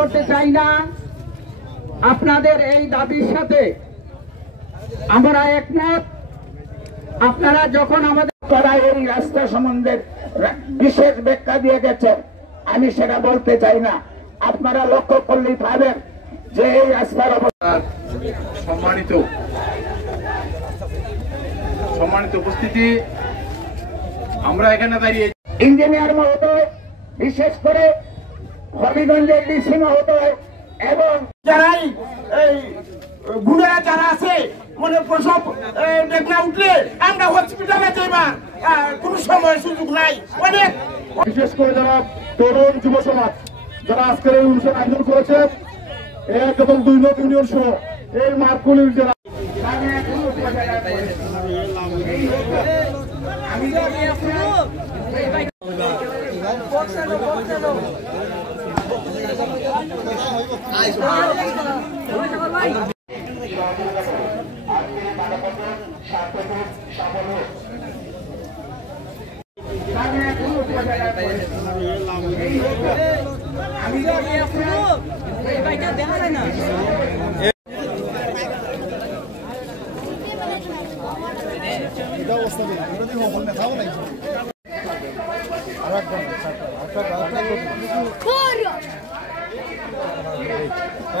করতে চাই না। আপনাদের এই দাবির সাথে আমরা একমত। আপনারা যখন আমাদের এই রাস্তা সম্বন্ধে বিশেষ ব্যাখ্যা দিয়ে গেছেন, আমি সেটা বলতে চাই না। আপনারা লক্ষ্য করলেই পাবেন যে এই রাস্তার অবস্থা। সম্মানিত উপস্থিতি, আমরা এখানে দাঁড়িয়ে ইঞ্জিনিয়ার মহোদয়, বিশেষ করে হবিগঞ্জের ডিসি মহোদয় এবং যারাই এই বুড়া যারা আছে মনে প্রসব দেখনা উঠলে আমরা হসপিটালে যাইবা কোনো সময় সুযোগ নাই। অনেক বিশেষ করে যারা তরুণ যুব সমাজ যারা আজকের এই অনুষ্ঠান আয়োজন করেছেন, 1 এবং 2 নং ইউনিয়ন সহ এই মার্কুলির যারা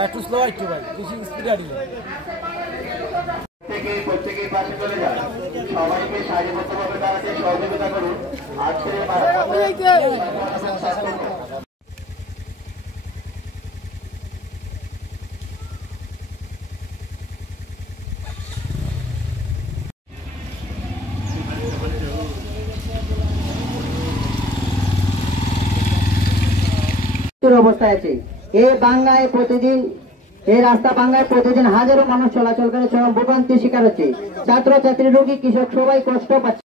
একটু স্লো একটু ভাই, বেশি স্পিড আড়িয়ে প্রত্যেকেই পাশে চলে যান। সবাইকে সারিবদ্ধভাবে দাঁড়াতে সহযোগিতা করুন। আজকের অবস্থায় আছে। এই বাংলায় প্রতিদিন এই রাস্তা বাংলায় প্রতিদিন হাজারো মানুষ চলাচল করে, ভোগান্তির শিকার হচ্ছে। ছাত্র ছাত্রী, রোগী, কৃষক সবাই কষ্ট পাচ্ছে।